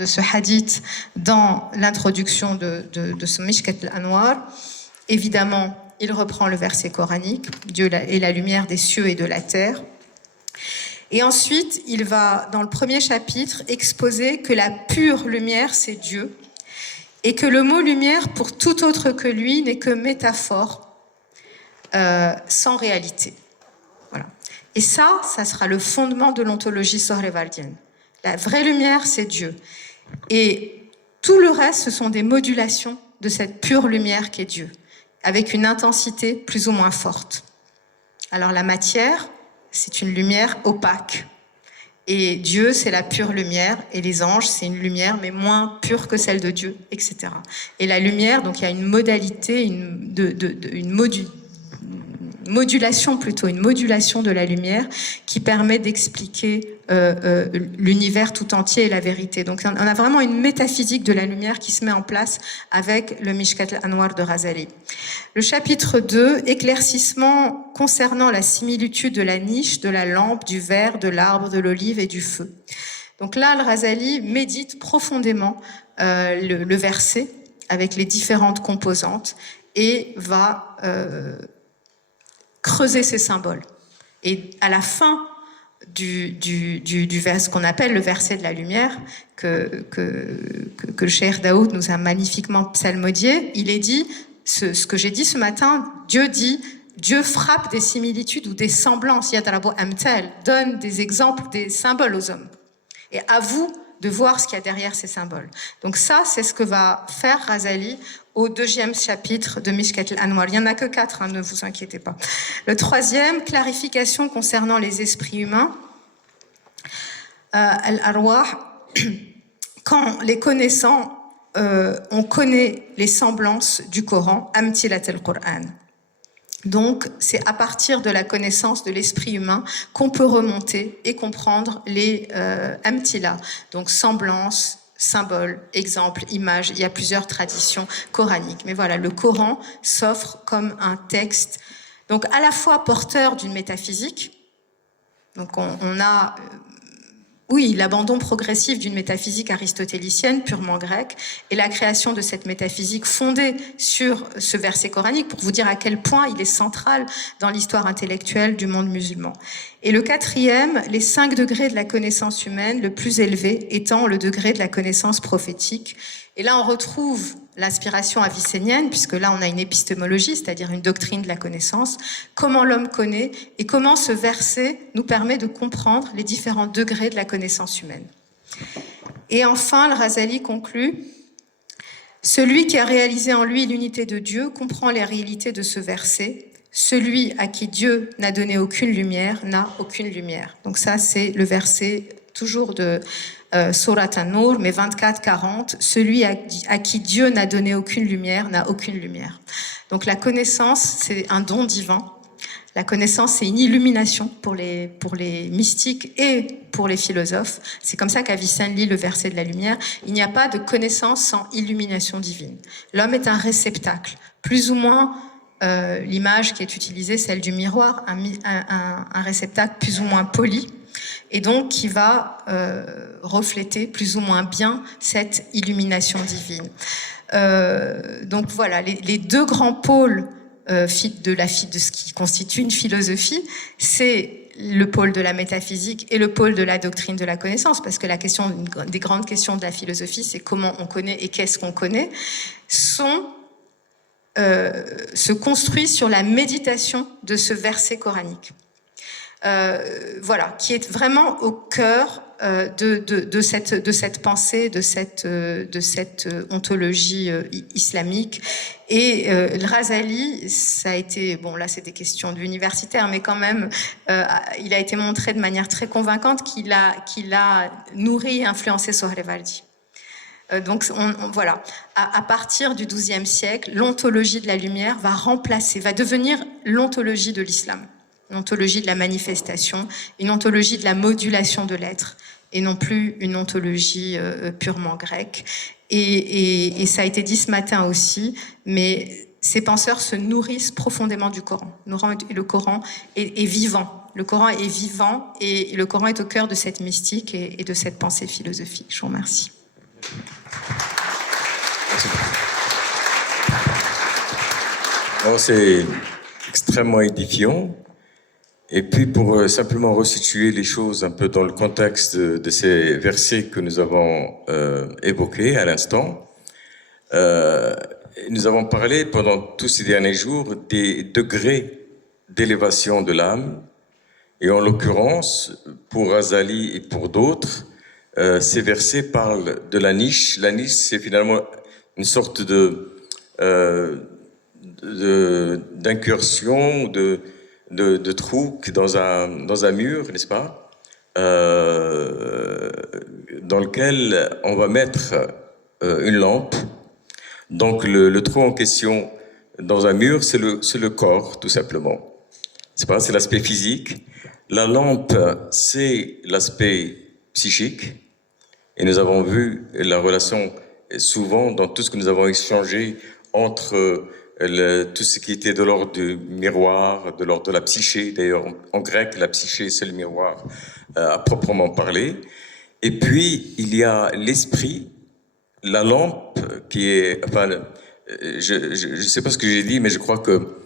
de ce hadith dans l'introduction de ce Mishkat al-Anwar. Évidemment, il reprend le verset coranique, Dieu est la lumière des cieux et de la terre. Et ensuite, il va, dans le premier chapitre, exposer que la pure lumière, c'est Dieu, et que le mot lumière, pour tout autre que lui, n'est que métaphore, sans réalité. Voilà. Et ça sera le fondement de l'ontologie sohrévardienne. La vraie lumière, c'est Dieu. Et tout le reste, ce sont des modulations de cette pure lumière qu'est Dieu, avec une intensité plus ou moins forte. Alors la matière, c'est une lumière opaque. Et Dieu, c'est la pure lumière. Et les anges, c'est une lumière, mais moins pure que celle de Dieu, etc. Et la lumière, donc il y a une modalité, une modulation de la lumière qui permet d'expliquer l'univers tout entier et la vérité. Donc on a vraiment une métaphysique de la lumière qui se met en place avec le Mishkat al-Anwar de Ghazali. Le chapitre 2, éclaircissement concernant la similitude de la niche, de la lampe, du verre, de l'arbre, de l'olive et du feu. Donc là, Al-Ghazali médite profondément le verset avec les différentes composantes et va creuser ces symboles. Et à la fin du vers, ce qu'on appelle le verset de la lumière, que le Cheikh Daoud nous a magnifiquement psalmodié, il est dit, ce que j'ai dit ce matin, Dieu frappe des similitudes ou des semblances, Yadrabo Amtal, donne des exemples, des symboles aux hommes. Et à vous de voir ce qu'il y a derrière ces symboles. Donc ça, c'est ce que va faire Ghazali au deuxième chapitre de Mishkat al-Anwar. Il n'y en a que 4, ne vous inquiétez pas. Le troisième, clarification concernant les esprits humains. Al-Arwah, quand les connaissants, on connaît les semblances du Coran, Amtilat al-Qur'an. Donc, c'est à partir de la connaissance de l'esprit humain qu'on peut remonter et comprendre les amtila, donc semblances, symboles, exemples, images. Il y a plusieurs traditions coraniques. Mais voilà, le Coran s'offre comme un texte, donc à la fois porteur d'une métaphysique. Donc, on a... Oui, l'abandon progressif d'une métaphysique aristotélicienne purement grecque et la création de cette métaphysique fondée sur ce verset coranique pour vous dire à quel point il est central dans l'histoire intellectuelle du monde musulman. Et le quatrième, les 5 degrés de la connaissance humaine, le plus élevé étant le degré de la connaissance prophétique. Et là, on retrouve l'inspiration avicénienne, puisque là, on a une épistémologie, c'est-à-dire une doctrine de la connaissance, comment l'homme connaît et comment ce verset nous permet de comprendre les différents degrés de la connaissance humaine. Et enfin, le Ghazali conclut, celui qui a réalisé en lui l'unité de Dieu comprend les réalités de ce verset. Celui à qui Dieu n'a donné aucune lumière n'a aucune lumière. Donc ça, c'est le verset toujours de Surat An-Nur, mais 24-40, celui à qui Dieu n'a donné aucune lumière n'a aucune lumière. Donc la connaissance, c'est un don divin. La connaissance, c'est une illumination pour les mystiques et pour les philosophes. C'est comme ça qu'Avicenne lit le verset de la lumière. Il n'y a pas de connaissance sans illumination divine. L'homme est un réceptacle, plus ou moins l'image qui est utilisée, celle du miroir, un réceptacle plus ou moins poli, et donc qui va refléter plus ou moins bien cette illumination divine. Donc voilà, les 2 grands pôles de ce qui constitue une philosophie, c'est le pôle de la métaphysique et le pôle de la doctrine de la une des grandes questions de la philosophie, c'est comment on connaît et qu'est-ce qu'on connaît, se construit sur la méditation de ce verset coranique. Voilà, qui est vraiment au cœur de cette pensée, de cette ontologie islamique. Et le Ghazali, ça a été, bon là c'est des questions d'universitaire, mais quand même, il a été montré de manière très convaincante qu'il a nourri et influencé Sohravardi. Donc voilà, à partir du XIIe siècle, l'ontologie de la lumière va devenir l'ontologie de l'islam. Une ontologie de la manifestation, une ontologie de la modulation de l'être, et non plus une ontologie purement grecque. Et ça a été dit ce matin aussi, mais ces penseurs se nourrissent profondément du Coran. Le Coran est vivant. Le Coran est vivant et le Coran est au cœur de cette mystique et de cette pensée philosophique. Je vous remercie. Non, c'est extrêmement édifiant. Et puis pour simplement resituer les choses un peu dans le contexte de ces versets que nous avons évoqués à l'instant, nous avons parlé pendant tous ces derniers jours des degrés d'élévation de l'âme. Et en l'occurrence, pour Azali et pour d'autres, ces versets parlent de la niche. La niche, c'est finalement une sorte d'incursion, de trou dans un mur, n'est-ce pas, dans lequel on va mettre une lampe. Donc le trou en question dans un mur, c'est le corps, tout simplement. C'est pas, c'est l'aspect physique. La lampe, c'est l'aspect psychique. Et nous avons vu la relation souvent dans tout ce que nous avons échangé entre tout ce qui était de l'ordre du miroir, de l'ordre de la psyché. D'ailleurs, en grec, la psyché, c'est le miroir à proprement parler. Et puis, il y a l'esprit, la lampe qui est... Enfin, je ne sais pas ce que j'ai dit, mais je crois que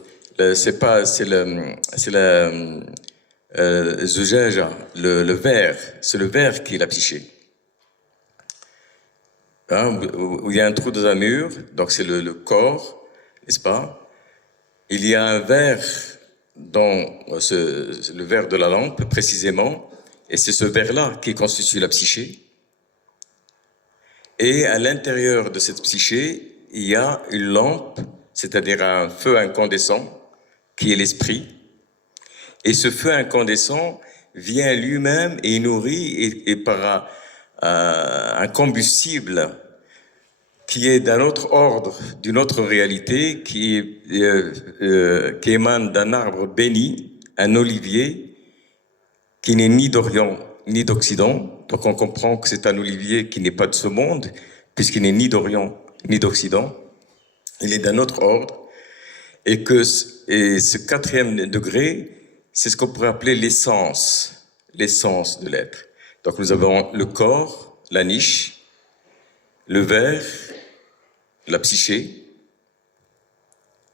c'est la zujaja, le verre, c'est le verre qui est la psyché. Hein, où il y a un trou dans un mur, donc c'est le corps, n'est-ce pas? Il y a un verre dans le verre de la lampe, précisément, et c'est ce verre-là qui constitue la psyché. Et à l'intérieur de cette psyché, il y a une lampe, c'est-à-dire un feu incandescent, qui est l'esprit. Et ce feu incandescent vient lui-même et nourrit et par un combustible qui est d'un autre ordre, d'une autre réalité, qui émane d'un arbre béni, un olivier, qui n'est ni d'Orient ni d'Occident. Donc on comprend que c'est un olivier qui n'est pas de ce monde, puisqu'il n'est ni d'Orient ni d'Occident. Il est d'un autre ordre. Et ce quatrième degré, c'est ce qu'on pourrait appeler l'essence de l'être. Donc nous avons le corps, la niche, le verre, la psyché,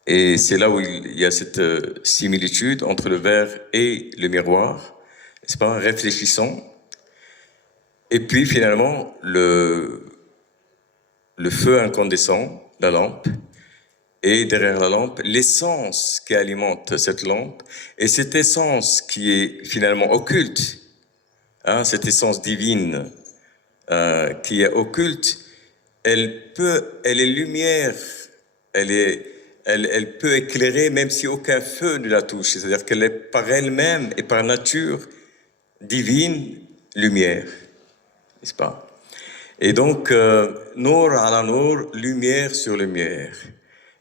et c'est là où il y a cette similitude entre le verre et le miroir, n'est-ce pas, réfléchissons. Et puis finalement, le feu incandescent, la lampe, et derrière la lampe, l'essence qui alimente cette lampe, et cette essence qui est finalement occulte, hein, cette essence divine qui est occulte, elle est lumière, elle peut éclairer même si aucun feu ne la touche, c'est-à-dire qu'elle est par elle-même et par nature divine, lumière, n'est-ce pas? Et donc, Nour ala Nour, lumière sur lumière.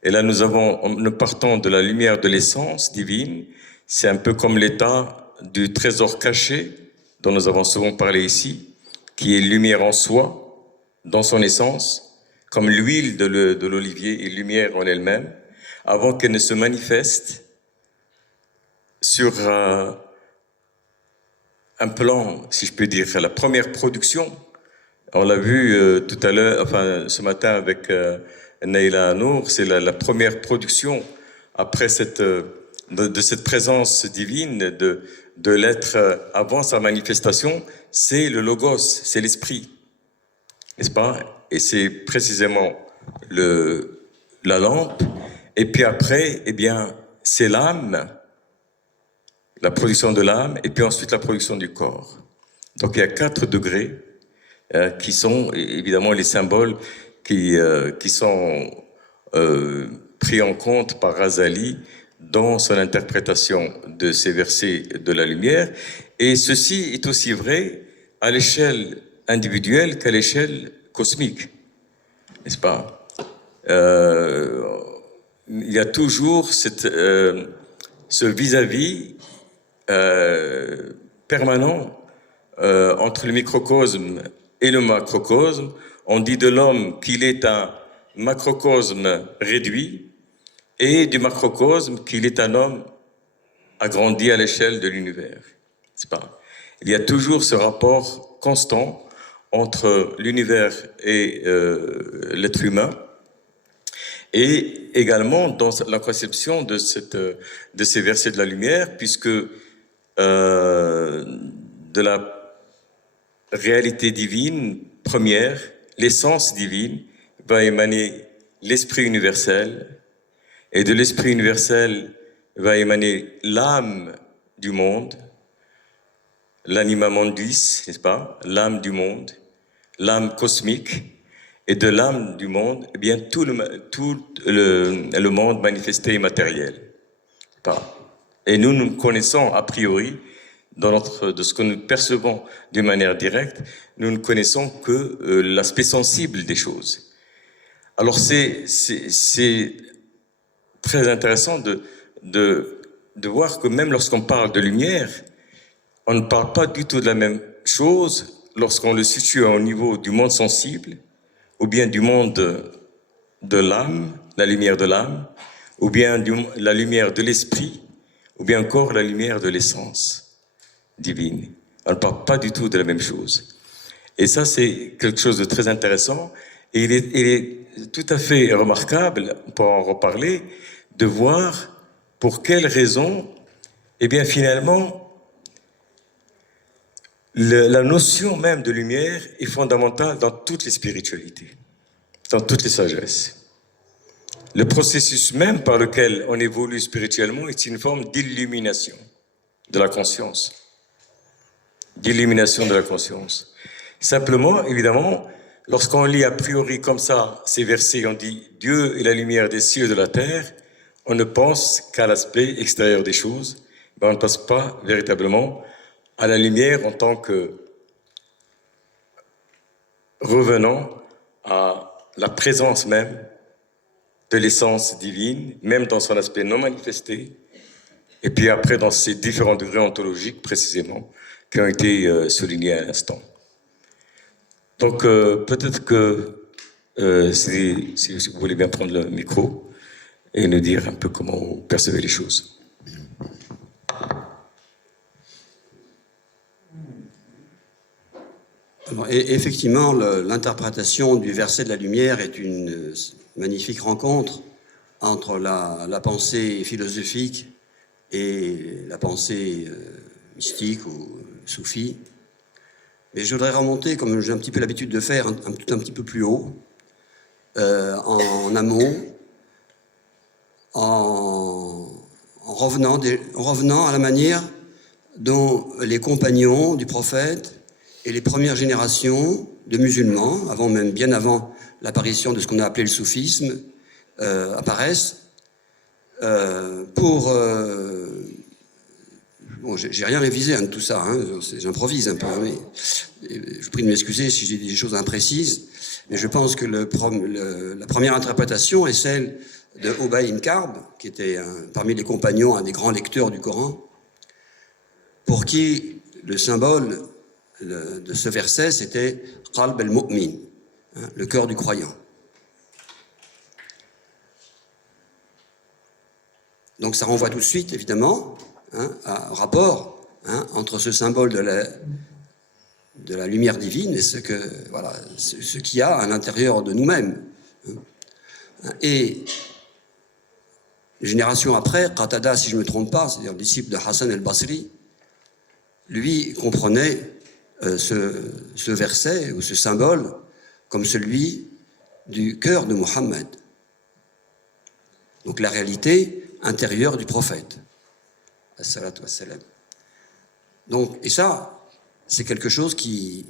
Et là, nous partons de la lumière de l'essence divine. C'est un peu comme l'état du trésor caché dont nous avons souvent parlé ici, qui est lumière en soi, dans son essence, comme l'huile de l'olivier est lumière en elle-même, avant qu'elle ne se manifeste sur un plan, si je peux dire, la première production. On l'a vu tout à l'heure, enfin ce matin avec Naïla Nour, c'est la première production après de cette présence divine de l'être avant sa manifestation, c'est le logos, c'est l'esprit, n'est-ce pas? Et c'est précisément la lampe. Et puis après, eh bien, c'est l'âme, la production de l'âme, et puis ensuite la production du corps. Donc il y a 4 degrés qui sont évidemment les symboles qui sont pris en compte par Ghazali dans son interprétation de ces versets de la lumière. Et ceci est aussi vrai à l'échelle individuelle qu'à l'échelle cosmique, n'est-ce pas? Il y a toujours ce vis-à-vis permanent entre le microcosme et le macrocosme. On dit de l'homme qu'il est un macrocosme réduit et du macrocosme qu'il est un homme agrandi à l'échelle de l'univers. C'est pas. Il y a toujours ce rapport constant entre l'univers et l'être humain. Et également dans la conception de ces versets de la lumière, puisque de la réalité divine première, l'essence divine, va émaner l'esprit universel, et de l'esprit universel va émaner l'âme du monde, l'anima mondis, n'est-ce pas, l'âme du monde, l'âme cosmique, et de l'âme du monde, eh bien tout le monde manifesté et matériel. Et nous connaissons a priori, de ce que nous percevons d'une manière directe, nous ne connaissons que l'aspect sensible des choses. Alors c'est très intéressant de voir que même lorsqu'on parle de lumière, on ne parle pas du tout de la même chose lorsqu'on le situe au niveau du monde sensible, ou bien du monde de l'âme, la lumière de l'âme, ou bien la lumière de l'esprit, ou bien encore la lumière de l'essence divine. On ne parle pas du tout de la même chose. Et ça, c'est quelque chose de très intéressant. Et il est tout à fait remarquable, pour en reparler, de voir pour quelles raisons, eh bien finalement, la notion même de lumière est fondamentale dans toutes les spiritualités, dans toutes les sagesses. Le processus même par lequel on évolue spirituellement est une forme d'illumination de la conscience. D'illumination de la conscience. Simplement, évidemment, lorsqu'on lit a priori comme ça ces versets, on dit « Dieu est la lumière des cieux et de la terre », on ne pense qu'à l'aspect extérieur des choses, mais on ne pense pas véritablement à la lumière en tant que revenant à la présence même de l'essence divine, même dans son aspect non manifesté, et puis après dans ses différents degrés ontologiques précisément, qui ont été soulignés à l'instant. Donc peut-être que si vous voulez bien prendre le micro et nous dire un peu comment vous percevez les choses. Et effectivement, l'interprétation du verset de la lumière est une magnifique rencontre entre la pensée philosophique et la pensée mystique ou soufie. Mais je voudrais remonter, comme j'ai un petit peu l'habitude de faire, un petit peu plus haut, en amont, en revenant à la manière dont les compagnons du prophète et les premières générations de musulmans, bien avant l'apparition de ce qu'on a appelé le soufisme, apparaissent pour... bon, j'ai rien révisé de tout ça, j'improvise un peu, mais je vous prie de m'excuser si j'ai des choses imprécises, mais je pense que la première interprétation est celle de Ubay ibn Ka'b, qui était parmi les compagnons un des grands lecteurs du Coran, pour qui le symbole de ce verset, c'était Qalb al-Mu'min, le cœur du croyant. Donc ça renvoie tout de suite, évidemment, à un rapport entre ce symbole de la lumière divine et ce qu'il y a à l'intérieur de nous-mêmes. Et génération après, Qatada, si je ne me trompe pas, c'est-à-dire le disciple de Hassan al-Basri, lui comprenait ce verset ou ce symbole comme celui du cœur de Mohammed. Donc la réalité intérieure du prophète. As-salatu was-salam. Donc, et ça, c'est quelque chose qui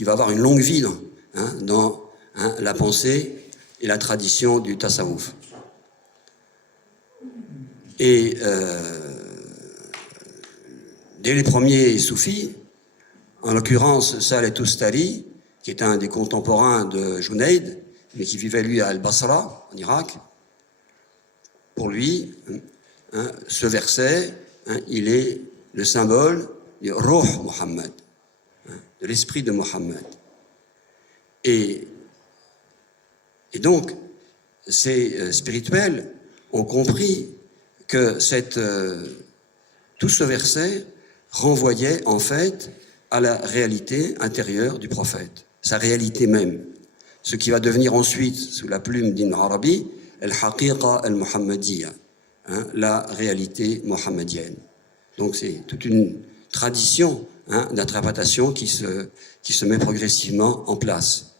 va avoir une longue vie dans la pensée et la tradition du tasawwuf. Et dès les premiers soufis, en l'occurrence Saleh Tustari, qui est un des contemporains de Junayd, mais qui vivait lui à Al-Basra, en Irak, pour lui, ce verset, il est le symbole du Ruh Muhammad, de l'esprit de Muhammad. Et donc, ces spirituels ont compris que tout ce verset renvoyait en fait à la réalité intérieure du prophète, sa réalité même, ce qui va devenir ensuite, sous la plume d'Ibn Arabi, al-haqiqa al-muhammadiyya, hein, la réalité mohammedienne. Donc c'est toute une tradition d'interprétation qui se met progressivement en place.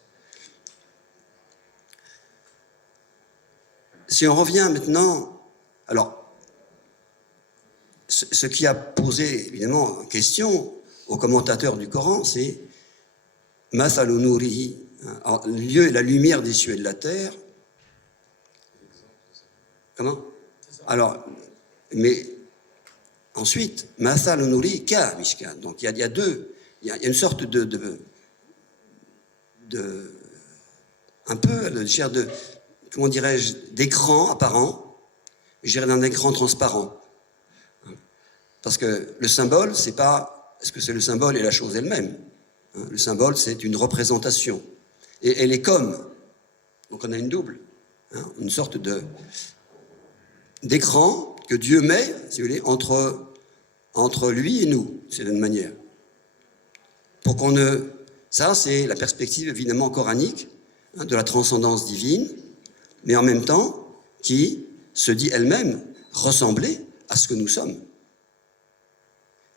Si on revient maintenant, alors, ce qui a posé évidemment question aux commentateurs du Coran, c'est Mathalu Nurihi, la lumière des cieux et de la terre. Comment? Alors, mais ensuite, Mathalu Nurihi ka Mishkan. Donc il y a une sorte un peu de comment dirais-je, d'écran apparent, je dirais d'un écran transparent. Parce que le symbole, c'est pas, est-ce que c'est le symbole et la chose elle-même? Le symbole, c'est une représentation. Et elle est comme. Donc on a une double, une sorte d'écran que Dieu met, si vous voulez, entre lui et nous, c'est d'une manière. Pour qu'on ne... Ça, c'est la perspective évidemment coranique de la transcendance divine, mais en même temps qui se dit elle-même ressembler à ce que nous sommes.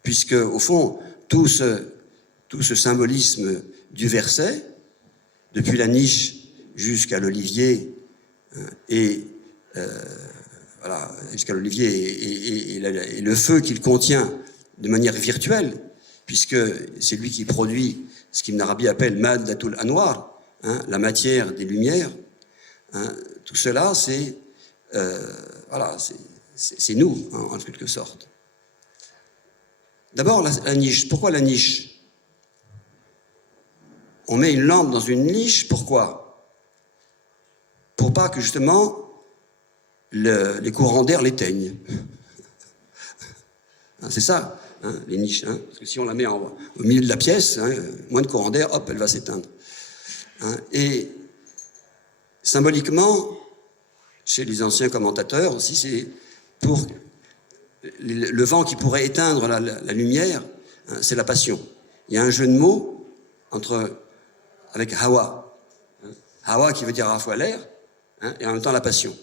Puisque, au fond, tout ce symbolisme du verset, depuis la niche jusqu'à l'olivier, voilà, jusqu'à l'olivier et le feu qu'il contient de manière virtuelle, puisque c'est lui qui produit ce qu'Ibn Arabi appelle Maddatul Anwar, la matière des lumières. Tout cela, c'est voilà, c'est nous, en quelque sorte. D'abord, la niche. Pourquoi la niche? On met une lampe dans une niche, pourquoi? Pour pas que, justement, les courants d'air l'éteignent. C'est ça, les niches. Parce que si on la met au milieu de la pièce, moins de courant d'air, hop, elle va s'éteindre. Et symboliquement, chez les anciens commentateurs aussi, c'est pour le vent qui pourrait éteindre la lumière, c'est la passion. Il y a un jeu de mots avec Hawa. Hawa qui veut dire à la fois l'air et en même temps la passion.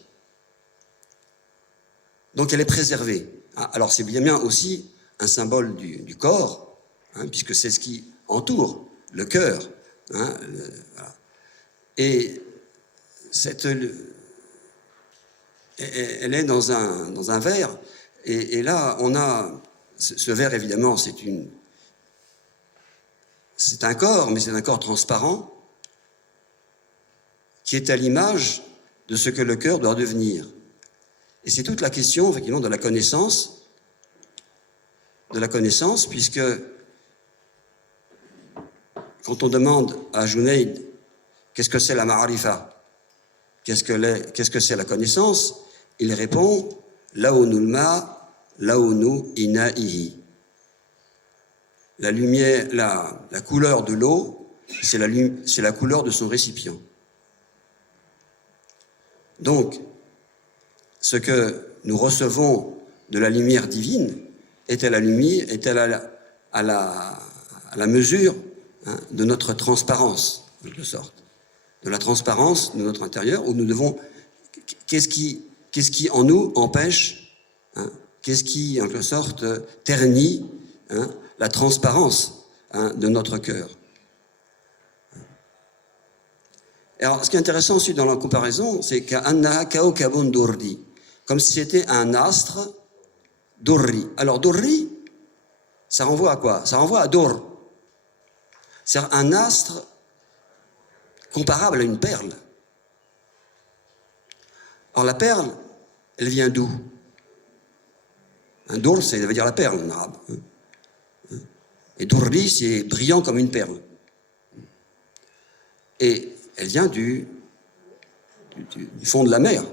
Donc elle est préservée. Alors c'est bien aussi un symbole du corps, puisque c'est ce qui entoure le cœur. Voilà. Et elle est dans un verre, et là on a ce verre, évidemment, c'est un corps, mais c'est un corps transparent qui est à l'image de ce que le cœur doit devenir. Et c'est toute la question, effectivement, de la connaissance, puisque quand on demande à Junayd qu'est-ce que c'est la ma'arifa, qu'est-ce que c'est la connaissance, il répond laounul ma, laounu ina'ihi. La lumière, la couleur de l'eau, c'est la couleur de son récipient. Donc, ce que nous recevons de la lumière divine est à la mesure de notre transparence, en quelque sorte, de la transparence de notre intérieur, où nous devons... Qu'est-ce qui en nous empêche, qu'est-ce qui, en quelque sorte, ternit la transparence de notre cœur. Alors, ce qui est intéressant aussi dans la comparaison, c'est qu'Anna Kaokabun Durri, comme si c'était un astre Durri. Alors, Durri, ça renvoie à quoi? Ça renvoie à Dur. C'est un astre comparable à une perle. Alors, la perle, elle vient d'où? Un Dur, ça veut dire la perle en arabe. Et Durri, c'est brillant comme une perle. Et elle vient du fond de la mer.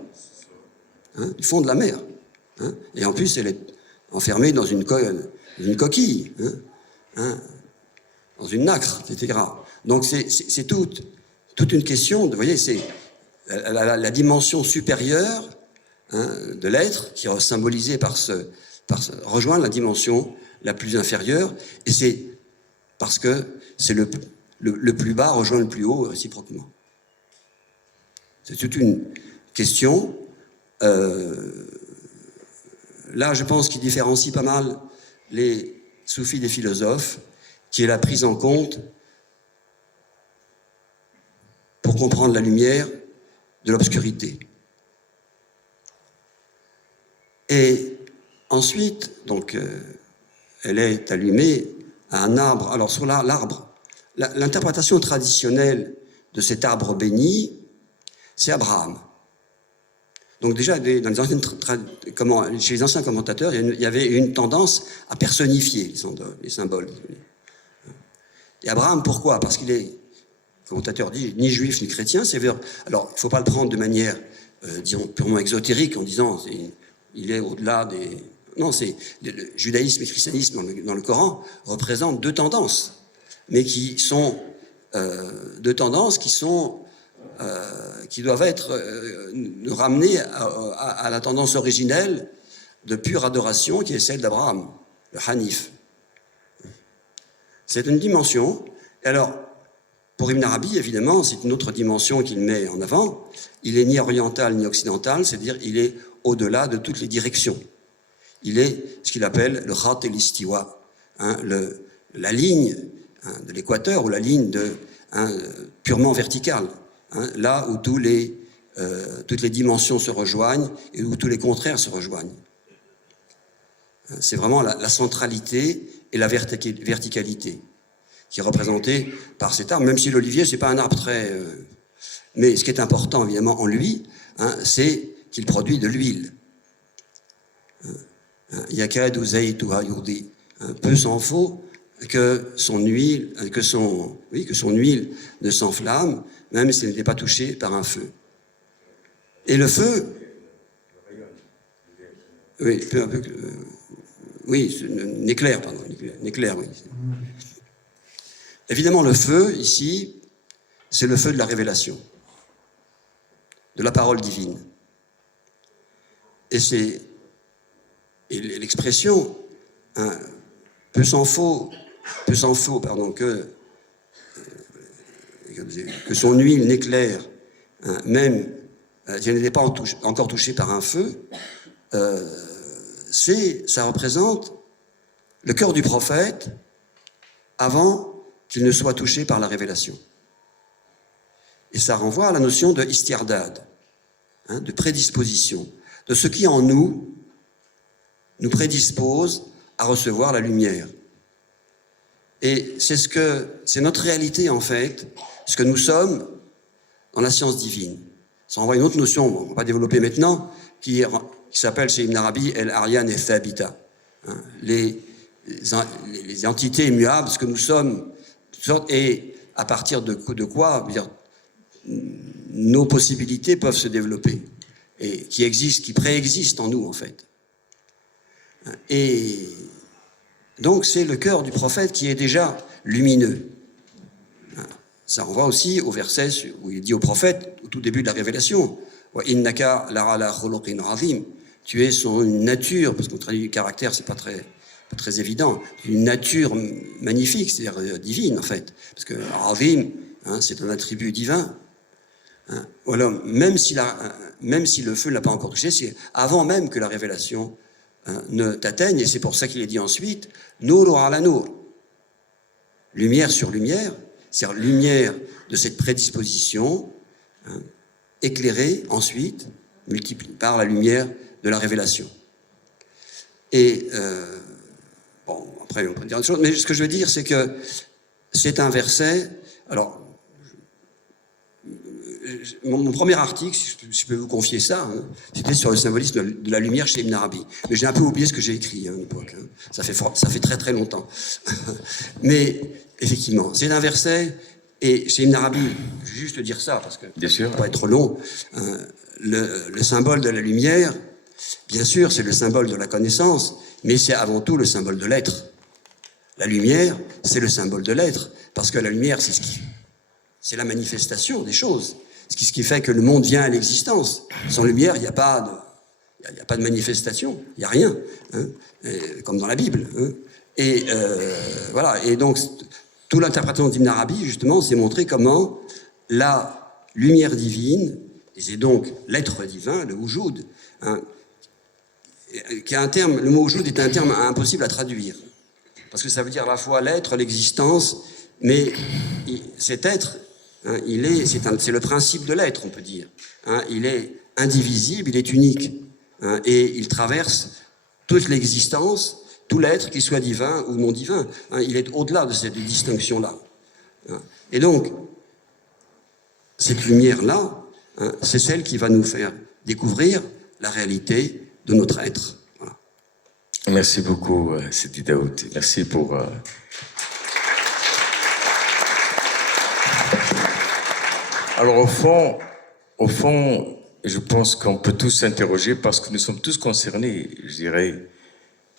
Du fond de la mer. Et en plus, elle est enfermée dans une coquille, dans une nacre, etc. Donc c'est toute une question, vous voyez, c'est la dimension supérieure de l'être qui est symbolisée rejoint la dimension la plus inférieure, et c'est parce que c'est le plus bas rejoint le plus haut réciproquement. C'est toute une question. Là, je pense qu'il différencie pas mal les soufis des philosophes, qui est la prise en compte, pour comprendre la lumière, de l'obscurité. Et ensuite, donc, elle est allumée à un arbre. Alors, sur l'arbre, l'interprétation traditionnelle de cet arbre béni, c'est Abraham. Donc déjà, dans les anciennes chez les anciens commentateurs, il y avait une tendance à personnifier les symboles. Et Abraham, pourquoi? Parce qu'il est, le commentateur dit, ni juif ni chrétien. Alors, il ne faut pas le prendre de manière, disons, purement exotérique, en disant il est au-delà des... Non, c'est le judaïsme et le christianisme dans le Coran représentent deux tendances, mais qui sont deux tendances qui doivent être ramenées à la tendance originelle de pure adoration qui est celle d'Abraham, le Hanif. C'est une dimension. Et alors, pour Ibn Arabi, évidemment, c'est une autre dimension qu'il met en avant. Il est ni oriental ni occidental, c'est-à-dire il est au-delà de toutes les directions. Il est ce qu'il appelle le Khat el-Istiwa, la ligne de l'équateur ou la ligne purement verticale. Là où toutes les dimensions se rejoignent et où tous les contraires se rejoignent. C'est vraiment la centralité et la verticalité qui est représentée par cet arbre, même si l'olivier, c'est pas un arbre très... mais ce qui est important, évidemment, en lui, c'est qu'il produit de l'huile. Yakad ou zaytuha yurdi. Peu s'en faut que son huile ne s'enflamme, même s'il n'était pas touché par un feu. Et le feu, oui, un éclair, pardon, un éclair, oui. Évidemment, le feu, ici, c'est le feu de la révélation, de la parole divine. Et l'expression, peu s'en faut, que son huile n'éclaire, même si elle n'était pas encore touchée par un feu, ça représente le cœur du prophète avant qu'il ne soit touché par la révélation. Et ça renvoie à la notion de istiardad, de prédisposition, de ce qui en nous prédispose à recevoir la lumière. Et c'est notre réalité, en fait, ce que nous sommes dans la science divine. Ça renvoie à une autre notion, on ne va pas développer maintenant, qui s'appelle chez Ibn Arabi El-Aryan et Thabita. Les entités immuables, ce que nous sommes, et à partir de quoi nos possibilités peuvent se développer, et qui préexistent en nous, en fait. Et donc, c'est le cœur du prophète qui est déjà lumineux. Ça renvoie aussi au verset où il dit au prophète, au tout début de la révélation, « Wa innaka la'ala khuluqin azim » Tu es sur une nature, parce qu'on traduit caractère, c'est pas très évident, une nature magnifique, c'est-à-dire divine, en fait. Parce que azim, c'est un attribut divin. Voilà, même si le feu ne l'a pas encore touché, c'est avant même que la révélation ne t'atteigne, et c'est pour ça qu'il est dit ensuite Nour ala nour, lumière sur lumière, c'est-à-dire lumière de cette prédisposition, éclairée ensuite, multipliée par la lumière de la révélation. Et bon, après on peut dire autre chose, mais ce que je veux dire, c'est que c'est un verset. Alors, mon premier article, si je peux vous confier ça, c'était sur le symbolisme de la lumière chez Ibn Arabi. Mais j'ai un peu oublié ce que j'ai écrit à l'époque. Ça fait très très longtemps. Mais effectivement, c'est un verset, et chez Ibn Arabi, je vais juste dire ça, parce que ça ne va pas être trop long, le symbole de la lumière, bien sûr, c'est le symbole de la connaissance, mais c'est avant tout le symbole de l'être. La lumière, c'est le symbole de l'être, parce que la lumière, c'est la manifestation des choses. Ce qui fait que le monde vient à l'existence. Sans lumière, il n'y a pas de manifestation, il n'y a rien, comme dans la Bible. Et voilà. Et donc, toute l'interprétation d'Ibn Arabi, justement, c'est montrer comment la lumière divine Et c'est donc l'être divin, le wujud, hein, qui est un terme, le mot wujud est un terme impossible à traduire. Parce que ça veut dire à la fois l'être, l'existence, mais cet être, hein, c'est le principe de l'être, on peut dire. Hein, il est indivisible, il est unique. Hein, et il traverse toute l'existence, tout l'être, qu'il soit divin ou non divin. Hein, il est au-delà de cette distinction-là. Hein, et donc, cette lumière-là, hein, c'est celle qui va nous faire découvrir la réalité de notre être. Voilà. Merci beaucoup, Sidi Daoud. Merci pour... Alors, au fond, je pense qu'on peut tous s'interroger parce que nous sommes tous concernés, je dirais,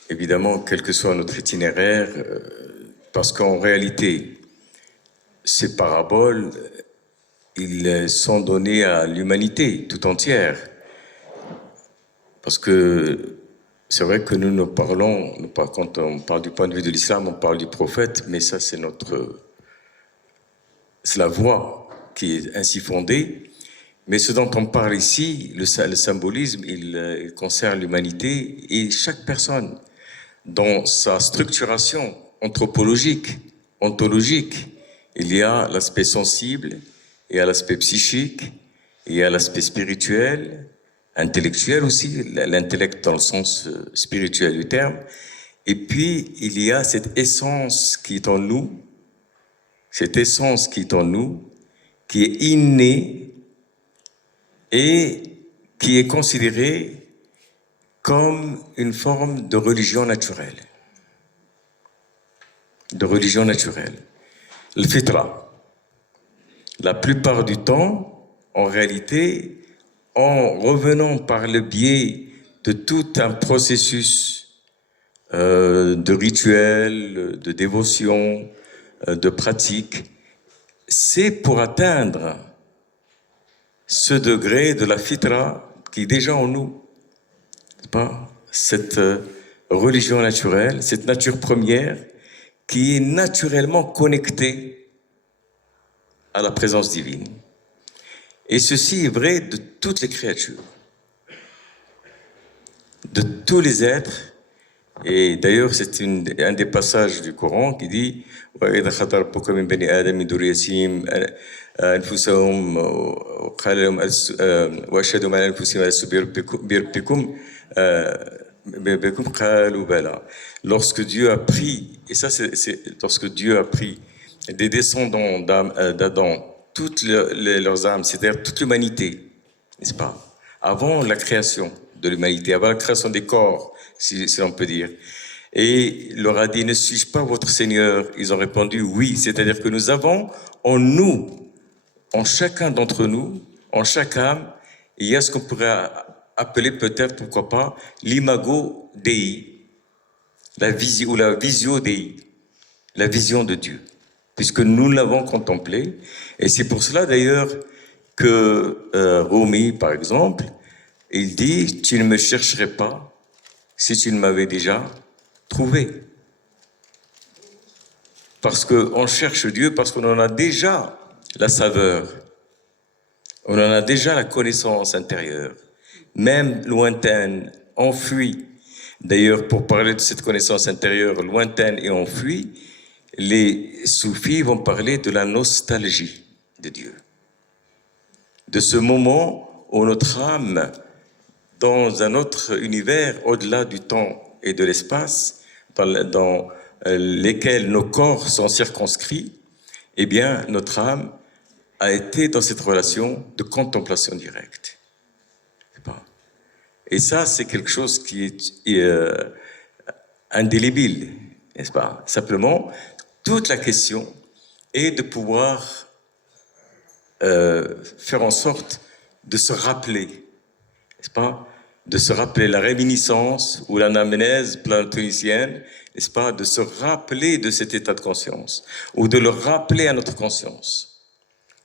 évidemment, quel que soit notre itinéraire, parce qu'en réalité, ces paraboles, ils sont donnés à l'humanité tout entière. Parce que c'est vrai que nous parlons, quand on parle du point de vue de l'islam, on parle du prophète, mais ça c'est la voie qui est ainsi fondée. Mais ce dont on parle ici, le symbolisme, il concerne l'humanité et chaque personne dans sa structuration anthropologique, ontologique. Il y a l'aspect sensible, il y a l'aspect psychique, il y a l'aspect spirituel, intellectuel aussi, l'intellect dans le sens spirituel du terme. Et puis, il y a cette essence qui est en nous, qui est innée et qui est considérée comme une forme de religion naturelle. Le fitra. La plupart du temps, en réalité, en revenant par le biais de tout un processus de rituel, de dévotion, de pratique, c'est pour atteindre ce degré de la fitra qui est déjà en nous. C'est pas cette religion naturelle, cette nature première qui est naturellement connectée à la présence divine. Et ceci est vrai de toutes les créatures, de tous les êtres. Et d'ailleurs, c'est un des passages du Coran qui dit وَإِذَا خَطَ رَبُّكَ مِنْ بَنِي آدَمَ مِنْ ذُرِّيَّتِهِمْ أَنفُسَهُمْ وَأَشْهَدُهُمْ عَلَى أَنفُسِهِمْ أَلَسْتُ بِرَبِّكُمْ قَالُوا بَلَى. Lorsque Dieu a pris, et ça c'est lorsque Dieu a pris des descendants d'Adam, toutes leurs âmes, c'est-à-dire toute l'humanité, n'est-ce pas? Avant la création de l'humanité, avant la création des corps, si l'on peut dire. Et il leur a dit, ne suis-je pas votre Seigneur? Ils ont répondu, oui. C'est-à-dire que nous avons en nous, en chacun d'entre nous, en chaque âme, il y a ce qu'on pourrait appeler peut-être, pourquoi pas, l'imago Dei, la visio Dei, la vision de Dieu, puisque nous l'avons contemplé. Et c'est pour cela d'ailleurs que Rumi, par exemple, il dit, tu ne me chercherais pas si tu ne m'avais déjà trouvé. Parce qu'on cherche Dieu, parce qu'on en a déjà la saveur, on en a déjà la connaissance intérieure, même lointaine, enfuie. D'ailleurs, pour parler de cette connaissance intérieure lointaine et enfuie, les soufis vont parler de la nostalgie de Dieu. De ce moment où notre âme, dans un autre univers, au-delà du temps et de l'espace, dans lesquels nos corps sont circonscrits, eh bien, notre âme a été dans cette relation de contemplation directe. Et ça, c'est quelque chose qui est indélébile, n'est-ce pas? Simplement, toute la question est de pouvoir faire en sorte de se rappeler, n'est-ce pas? De se rappeler la réminiscence ou l'anamnèse platonicienne, n'est-ce pas? De se rappeler de cet état de conscience, ou de le rappeler à notre conscience,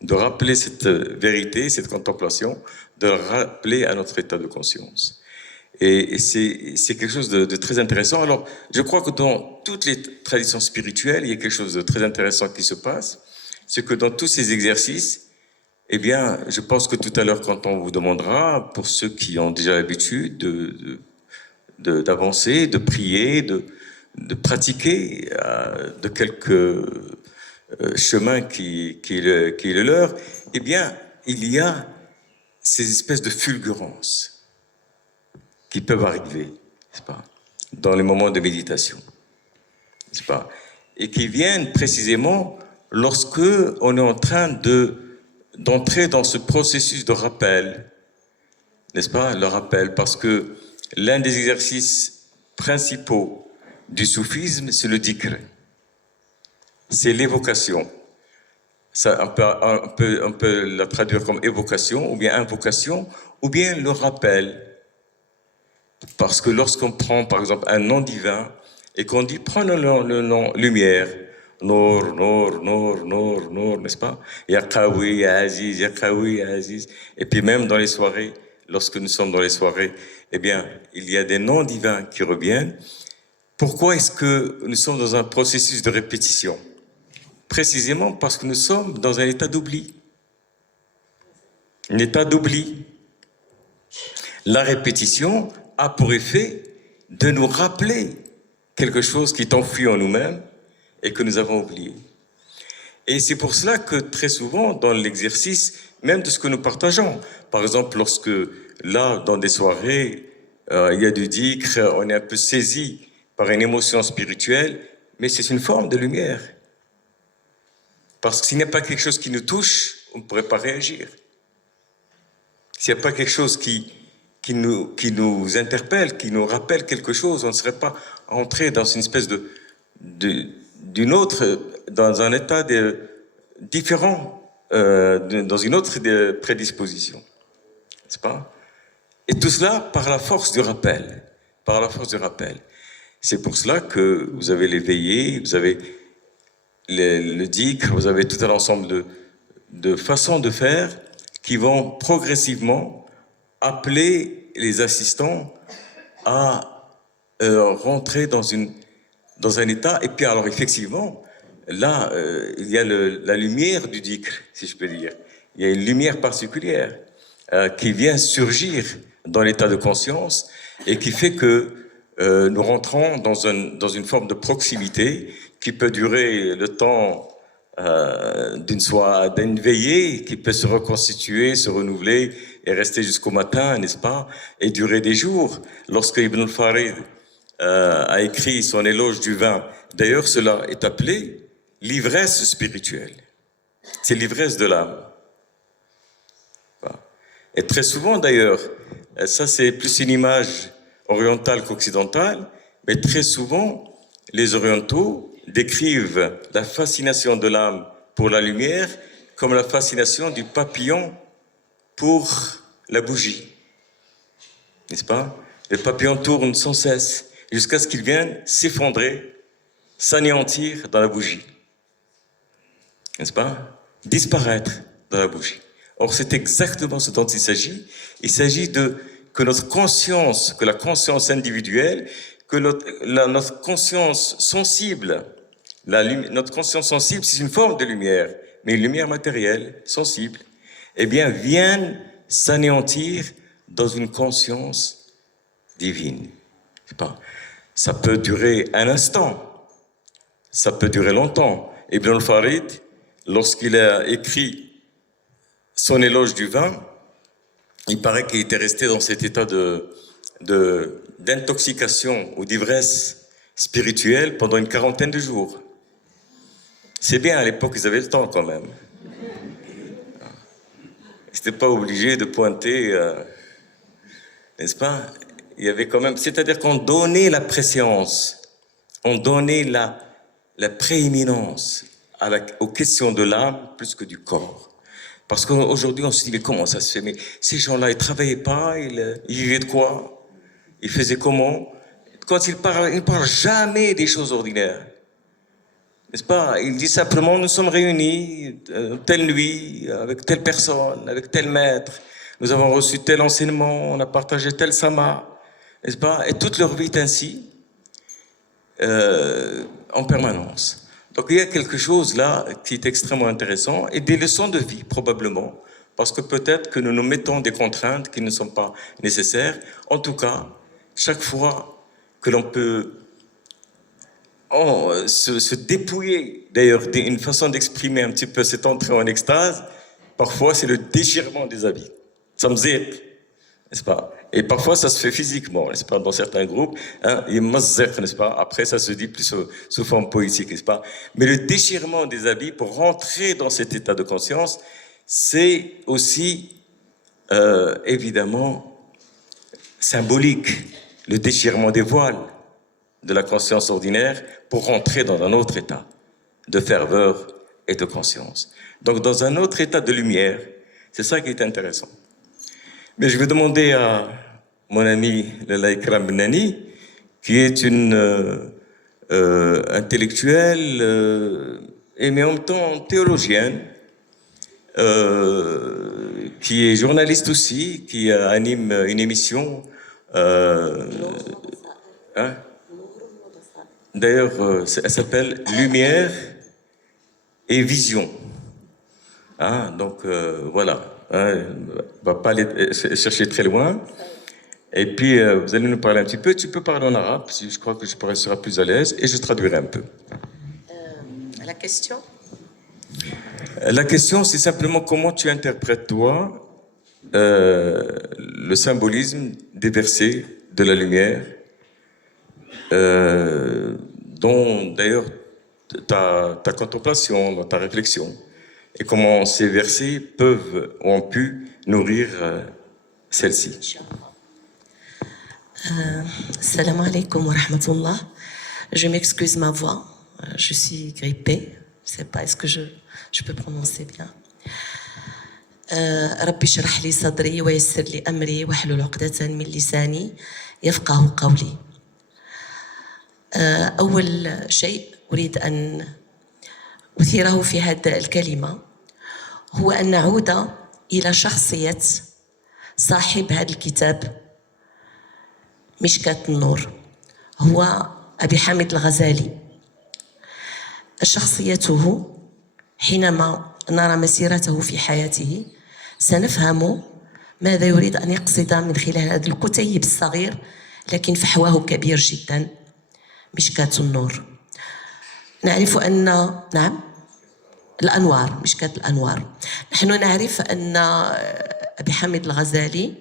de rappeler cette vérité, cette contemplation, de le rappeler à notre état de conscience. Et c'est quelque chose de très intéressant. Alors, je crois que dans toutes les traditions spirituelles, il y a quelque chose de très intéressant qui se passe, c'est que dans tous ces exercices, Eh bien, je pense que tout à l'heure, quand on vous demandera, pour ceux qui ont déjà l'habitude d'avancer, de prier, de pratiquer de quelques chemins qui est le leur, eh bien, il y a ces espèces de fulgurances qui peuvent arriver, n'est-ce pas, dans les moments de méditation, n'est-ce pas, et qui viennent précisément lorsque on est en train d'entrer dans ce processus de rappel, n'est-ce pas, le rappel, parce que l'un des exercices principaux du soufisme, c'est le dhikr, c'est l'évocation. Ça, on peut la traduire comme évocation, ou bien invocation, ou bien le rappel. Parce que lorsqu'on prend, par exemple, un nom divin, et qu'on dit, prends le nom lumière, Nour, Nour, Nour, Nour, Nour, n'est-ce pas? Ya Qawi, Ya Aziz, Ya Qawi, Ya Aziz. Et puis même dans les soirées, lorsque nous sommes dans les soirées, eh bien, il y a des noms divins qui reviennent. Pourquoi est-ce que nous sommes dans un processus de répétition? Précisément parce que nous sommes dans un état d'oubli. Un état d'oubli. La répétition a pour effet de nous rappeler quelque chose qui est enfoui en nous-mêmes et que nous avons oublié. Et c'est pour cela que très souvent, dans l'exercice, même de ce que nous partageons, par exemple, lorsque là, dans des soirées, il y a du dhikr, on est un peu saisi par une émotion spirituelle, mais c'est une forme de lumière. Parce que s'il n'y a pas quelque chose qui nous touche, on ne pourrait pas réagir. S'il n'y a pas quelque chose qui nous interpelle, qui nous rappelle quelque chose, on ne serait pas entré dans une espèce d'une autre, dans un état différent, dans une autre prédisposition. N'est-ce pas? Et tout cela par la force du rappel. Par la force du rappel. C'est pour cela que vous avez les veillées, vous avez le dhikr, vous avez tout un ensemble de façons de faire qui vont progressivement appeler les assistants à rentrer dans un état. Et puis alors effectivement, là, il y a la lumière du dhikr, si je peux dire. Il y a une lumière particulière qui vient surgir dans l'état de conscience et qui fait que nous rentrons dans une forme de proximité qui peut durer le temps d'une veillée, qui peut se reconstituer, se renouveler et rester jusqu'au matin, n'est-ce pas, et durer des jours. Lorsque Ibn al-Farid a écrit son éloge du vin, d'ailleurs cela est appelé l'ivresse spirituelle. C'est l'ivresse de l'âme. Et très souvent d'ailleurs, ça c'est plus une image orientale qu'occidentale, mais très souvent les orientaux décrivent la fascination de l'âme pour la lumière comme la fascination du papillon pour la bougie. N'est-ce pas? Le papillon tourne sans cesse jusqu'à ce qu'il vienne s'effondrer, s'anéantir dans la bougie. N'est-ce pas? Disparaître dans la bougie. Or, c'est exactement ce dont il s'agit. Il s'agit que notre conscience, que la conscience individuelle, que notre conscience sensible, notre conscience sensible, c'est une forme de lumière, mais une lumière matérielle, sensible, eh bien, vienne s'anéantir dans une conscience divine. C'est pas, ça peut durer un instant, ça peut durer longtemps. Ibn al-Farid, lorsqu'il a écrit son éloge du vin, il paraît qu'il était resté dans cet état d'intoxication ou d'ivresse spirituelle pendant une 40aine de jours. C'est bien, à l'époque, ils avaient le temps quand même. Ils n'étaient pas obligés de pointer, n'est-ce pas? Il y avait quand même, c'est-à-dire qu'on donnait la préséance, on donnait la prééminence aux questions de l'âme plus que du corps. Parce qu'aujourd'hui, on se dit, mais comment ça se fait? Mais ces gens-là, ils ne travaillaient pas, ils vivaient de quoi? Ils faisaient comment? Quand ils ne parlent jamais des choses ordinaires. N'est-ce pas? Ils disent simplement, nous sommes réunis telle nuit, avec telle personne, avec tel maître. Nous avons reçu tel enseignement, on a partagé tel sama. N'est-ce pas? Et toute leur vie est ainsi, en permanence. Donc il y a quelque chose là qui est extrêmement intéressant et des leçons de vie probablement parce que peut-être que nous nous mettons des contraintes qui ne sont pas nécessaires. En tout cas, chaque fois que l'on peut se dépouiller, d'ailleurs, une façon d'exprimer un petit peu cette entrée en extase, parfois c'est le déchirement des habits. Ça me zèbre, n'est-ce pas? Et parfois ça se fait physiquement, n'est-ce pas? Dans certains groupes, hein, n'est-ce pas? Après ça se dit plus sous forme poétique, n'est-ce pas? Mais le déchirement des habits pour rentrer dans cet état de conscience, c'est aussi évidemment symbolique, le déchirement des voiles de la conscience ordinaire pour rentrer dans un autre état de ferveur et de conscience. Donc dans un autre état de lumière, c'est ça qui est intéressant. Mais je vais demander à mon ami Lala Ikram Benani, qui est une intellectuelle mais en même temps théologienne, qui est journaliste aussi, qui anime une émission. Hein? D'ailleurs, elle s'appelle Lumière et Vision. Hein? Donc voilà, hein? On va pas aller chercher très loin. Et puis vous allez nous parler un petit peu. Tu peux parler en arabe, si je crois que je serai plus à l'aise, et je traduirai un peu. La question? La question, c'est simplement comment tu interprètes, toi, le symbolisme des versets de la lumière, dont d'ailleurs ta contemplation, dans ta réflexion, et comment ces versets peuvent ou ont pu nourrir celle-ci. Salam alaikum wa rahmatullah. Je m'excuse ma voix, je suis grippée. Je ne sais pas, est-ce que je peux prononcer bien. ربي اشرح لي صدري ويسر لي أمري واحلل عقدة من لساني يفقه قولي. أول شيء أريد أن أثيره في هذه الكلمة هو أن نعود إلى شخصية صاحب هذا الكتاب مشكاة النور، هو أبي حامد الغزالي. شخصيته حينما نرى مسيرته في حياته سنفهم ماذا يريد أن يقصد من خلال هذا الكتيب الصغير لكن فحواه كبير جدا، مشكاة النور. نعرف أن نعم الأنوار، مشكاة الأنوار. نحن نعرف أن أبي حامد الغزالي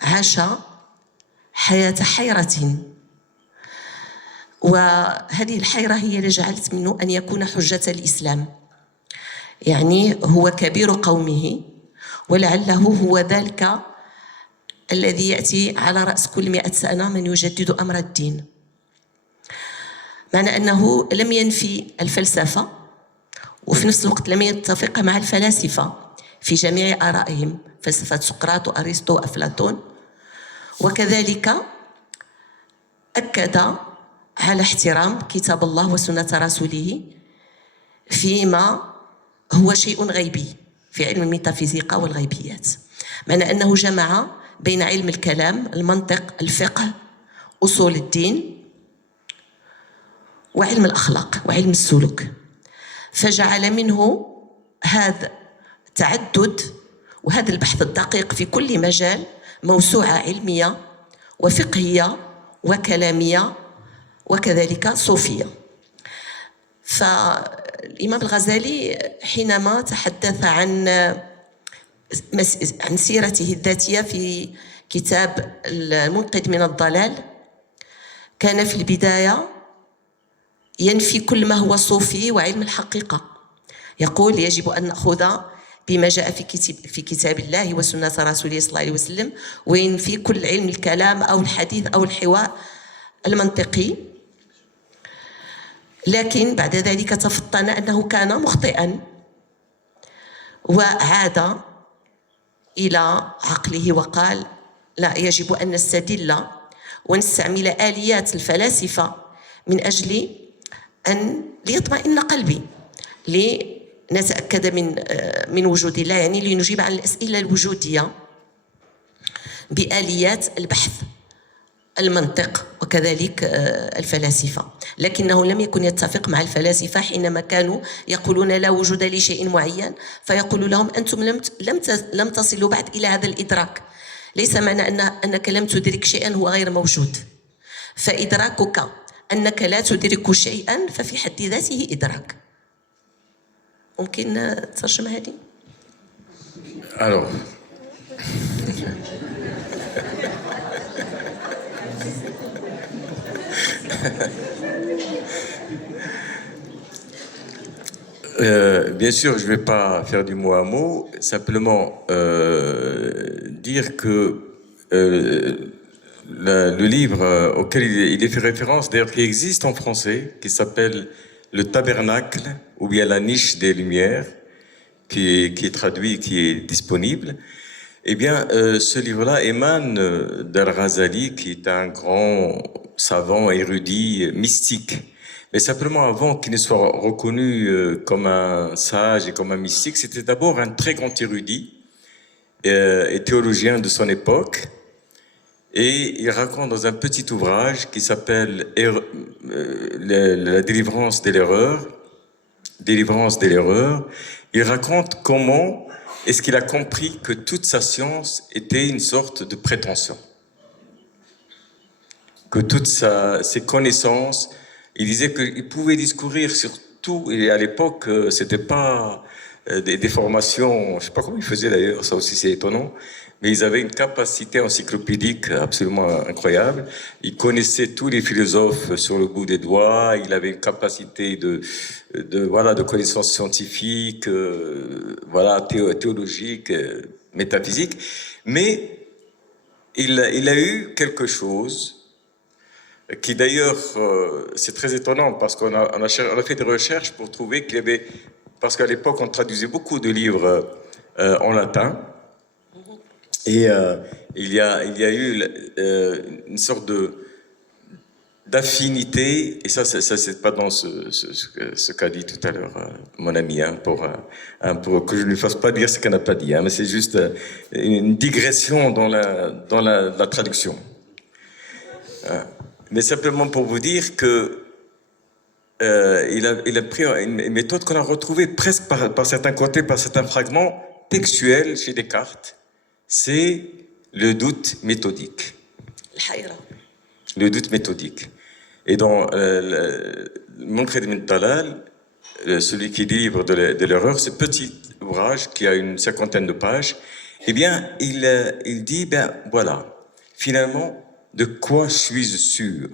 عاش حياة حيرة، وهذه الحيرة هي اللي جعلت منه أن يكون حجة الإسلام. يعني هو كبير قومه، ولعله هو ذلك الذي يأتي على رأس كل 100 سنة من يجدد أمر الدين. معنى أنه لم ينفي الفلسفة وفي نفس الوقت لم يتفق مع الفلاسفة في جميع آرائهم، فلسفة سقراط وأرسطو وأفلاطون، وكذلك أكد على احترام كتاب الله وسنة رسوله فيما هو شيء غيبي في علم الميتافيزيقا والغيبيات. معنى أنه جمع بين علم الكلام، المنطق، الفقه، أصول الدين، وعلم الأخلاق وعلم السلوك، فجعل منه هذا التعدد وهذا البحث الدقيق في كل مجال موسوعة علمية وفقهية وكلامية وكذلك صوفية. فالإمام الغزالي حينما تحدث عن سيرته الذاتية في كتاب المنقذ من الضلال كان في البداية ينفي كل ما هو صوفي وعلم الحقيقة. يقول يجب أن نأخذ بما جاء في كتاب الله وسنة رسوله صلى الله عليه وسلم، وينفي كل علم الكلام أو الحديث أو الحوار المنطقي. لكن بعد ذلك تفطن أنه كان مخطئا وعاد إلى عقله وقال لا، يجب أن نستدل ونستعمل آليات الفلاسفة من أجل أن ليطمئن قلبي، لنتأكد من وجود الله، يعني لنجيب عن الأسئلة الوجودية بآليات البحث، المنطق وكذلك الفلاسفة، لكنه لم يكن يتفق مع الفلاسفة حينما كانوا يقولون لا وجود لشيء معين، فيقول لهم أنتم لم تصلوا بعد إلى هذا الإدراك. ليس معنى أنك لم تدرك شيئا هو غير موجود، فإدراكك أنك لا تدرك شيئا ففي حد ذاته إدراك. ممكن ترجم هذه؟ Alors, bien sûr, je ne vais pas faire du mot à mot, simplement dire que le livre auquel il est fait référence, d'ailleurs qui existe en français, qui s'appelle Le Tabernacle, ou bien La Niche des Lumières, qui est traduit, qui est disponible, eh bien, ce livre-là émane d'Al-Ghazali, qui est un grand savant, érudit, mystique. Mais simplement, avant qu'il ne soit reconnu comme un sage et comme un mystique, c'était d'abord un très grand érudit et théologien de son époque. Et il raconte dans un petit ouvrage qui s'appelle La délivrance de l'erreur, il raconte comment est-ce qu'il a compris que toute sa science était une sorte de prétention. Que toutes ses connaissances, il disait qu'il pouvait discourir sur tout, et à l'époque, c'était pas des formations, je sais pas comment ils faisaient d'ailleurs, ça aussi c'est étonnant, mais ils avaient une capacité encyclopédique absolument incroyable. Il connaissait tous les philosophes sur le bout des doigts, il avait une capacité de connaissances scientifiques, théologiques, métaphysiques, mais il a eu quelque chose qui d'ailleurs, c'est très étonnant parce qu'on a fait des recherches pour trouver qu'il y avait, parce qu'à l'époque on traduisait beaucoup de livres en latin, et il y a eu une sorte d'affinité, et ça c'est pas dans ce qu'a dit tout à l'heure mon ami, pour que je ne lui fasse pas dire ce qu'elle n'a pas dit, mais c'est juste une digression dans la traduction. Mais simplement pour vous dire que il a pris une méthode qu'on a retrouvée presque par certains côtés, par certains fragments textuels chez Descartes. C'est le doute méthodique. Le doute méthodique. Et dans Munqidh min Dalal, celui qui délivre de l'erreur, ce petit ouvrage qui a une 50aine de pages, eh bien, il dit, voilà, finalement, de quoi suis-je sûr?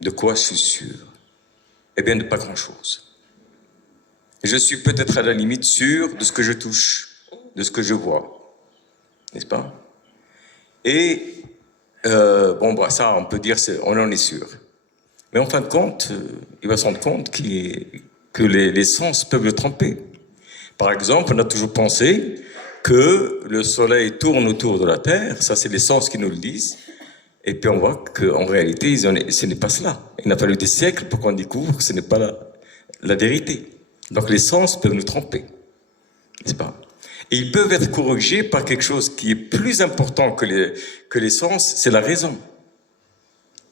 De quoi je suis sûr? Eh bien, de pas grand-chose. Je suis peut-être à la limite sûr de ce que je touche, de ce que je vois. N'est-ce pas? Et, ça, on peut dire, on en est sûr. Mais en fin de compte, il va se rendre compte que les sens peuvent le tromper. Par exemple, on a toujours pensé que le soleil tourne autour de la Terre, ça c'est les sens qui nous le disent, et puis on voit qu'en réalité, ce n'est pas cela. Il a fallu des siècles pour qu'on découvre que ce n'est pas la vérité. Donc les sens peuvent nous tromper, n'est-ce pas? Et ils peuvent être corrigés par quelque chose qui est plus important que les sens, c'est la raison.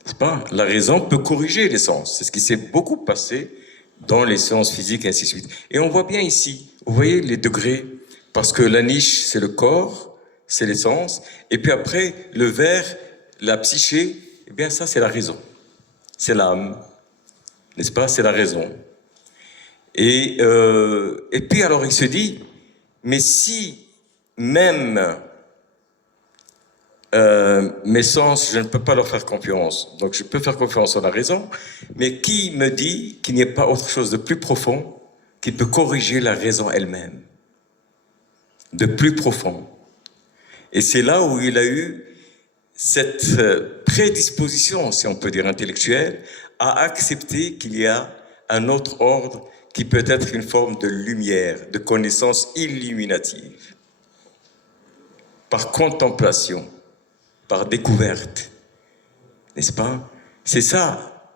N'est-ce pas? La raison peut corriger les sens. C'est ce qui s'est beaucoup passé dans les sciences physiques et ainsi de suite. Et on voit bien ici, vous voyez les degrés, parce que la niche, c'est le corps, c'est l'essence, et puis après, le verre, la psyché, eh bien ça, c'est la raison. C'est l'âme, n'est-ce pas? C'est la raison. Et puis alors, il se dit, mais si même mes sens, je ne peux pas leur faire confiance, donc je peux faire confiance à la raison, mais qui me dit qu'il n'y a pas autre chose de plus profond qui peut corriger la raison elle-même? De plus profond. Et c'est là où il a eu cette prédisposition, si on peut dire intellectuelle, à accepter qu'il y a un autre ordre qui peut être une forme de lumière, de connaissance illuminative, par contemplation, par découverte, n'est-ce pas? C'est ça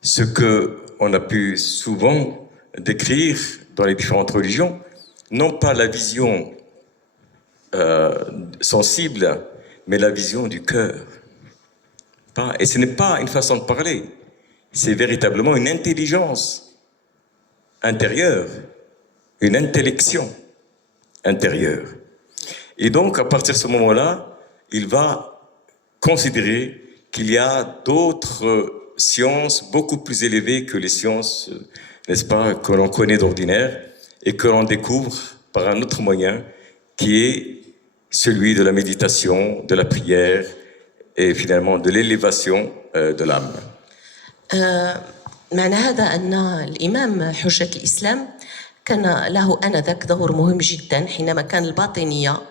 ce que on a pu souvent décrire dans les différentes religions, non pas la vision sensible, mais la vision du cœur. Et ce n'est pas une façon de parler, c'est véritablement une intelligence intérieure, une intellection intérieure. Et donc, à partir de ce moment-là, il va considérer qu'il y a d'autres sciences beaucoup plus élevées que les sciences, n'est-ce pas, que l'on connaît d'ordinaire et que l'on découvre par un autre moyen qui est celui de la méditation, de la prière et finalement de l'élévation de l'âme. معنى هذا أن الإمام حجة الإسلام كان له آنذاك دور مهم جدا حينما كان الباطنية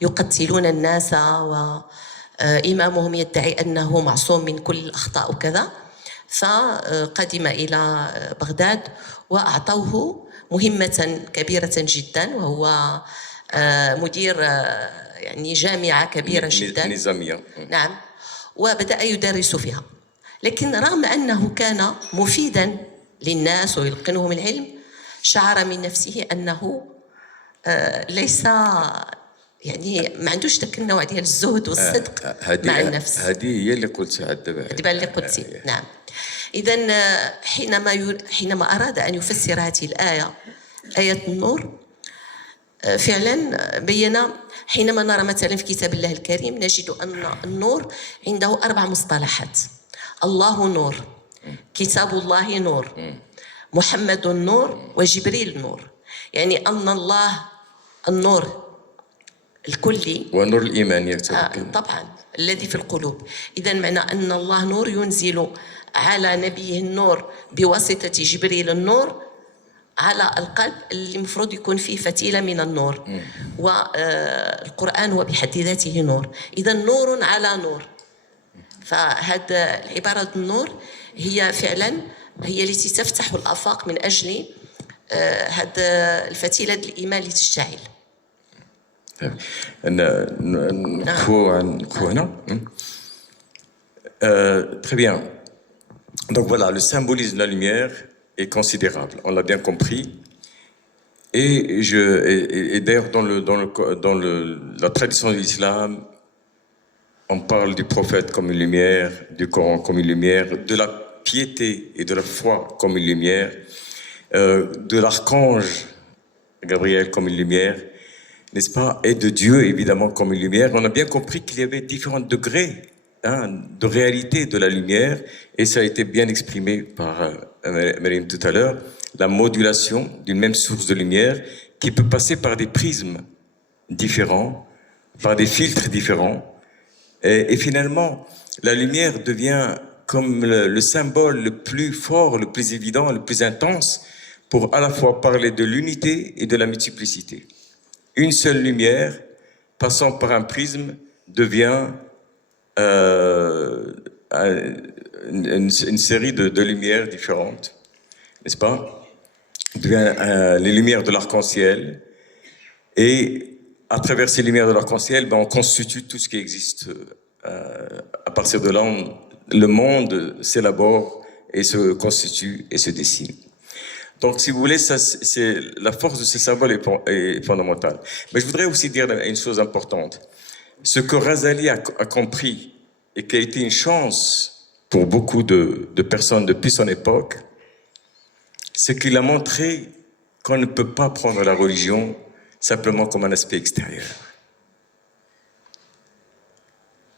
يقتلون الناس وإمامهم يدعي أنه معصوم من كل الأخطاء وكذا، فقدم إلى بغداد وأعطوه مهمة كبيرة جدا، وهو مدير يعني جامعة كبيرة جدا نظامية. نعم، وبدأ يدرس فيها. لكن رغم أنه كان مفيدا للناس ويلقنهم العلم، شعر من نفسه أنه ليس يعني ما عندوش داك النوع ديال الزهد والصدق مع النفس. هذه هي اللي قلتها دابا اللي قلتي. نعم. إذا حينما أراد أن يفسر هذه الآية، آية النور، فعلا بين حينما نرى مثلا في كتاب الله الكريم نجد أن النور عنده 4 مصطلحات: الله نور، كتاب الله نور، محمد نور، وجبريل نور. يعني أن الله النور الكلي ونور الإيمان طبعا الذي في القلوب. إذا معنى أن الله نور ينزل على نبيه النور بواسطة جبريل النور على القلب اللي المفروض يكون فيه فتيلة من النور، والقرآن هو بحد ذاته نور. إذا نور على نور. فهذا العبارة النور هي فعلا هي التي تفتح الآفاق من أجل هذا الفتيلة الإيمان اللي تشتعل. Très bien. Donc voilà, le symbolisme de la lumière est considérable, on l'a bien compris. Et d'ailleurs, dans la tradition de l'islam, on parle du prophète comme une lumière, du Coran comme une lumière, de la piété et de la foi comme une lumière, de l'archange Gabriel comme une lumière, n'est-ce pas, et de Dieu évidemment comme une lumière. On a bien compris qu'il y avait différents degrés de réalité de la lumière, et ça a été bien exprimé par Mariam tout à l'heure, la modulation d'une même source de lumière qui peut passer par des prismes différents, par des filtres différents, et finalement la lumière devient comme le symbole le plus fort, le plus évident, le plus intense pour à la fois parler de l'unité et de la multiplicité. Une seule lumière passant par un prisme devient une série de lumières différentes, n'est-ce pas? Devient les lumières de l'arc-en-ciel, et à travers ces lumières de l'arc-en-ciel, on constitue tout ce qui existe. À partir de là, le monde s'élabore et se constitue et se dessine. Donc, si vous voulez, la force de ce symbole est fondamentale. Mais je voudrais aussi dire une chose importante. Ce que Razali a compris, et qui a été une chance pour beaucoup de personnes depuis son époque, c'est qu'il a montré qu'on ne peut pas prendre la religion simplement comme un aspect extérieur,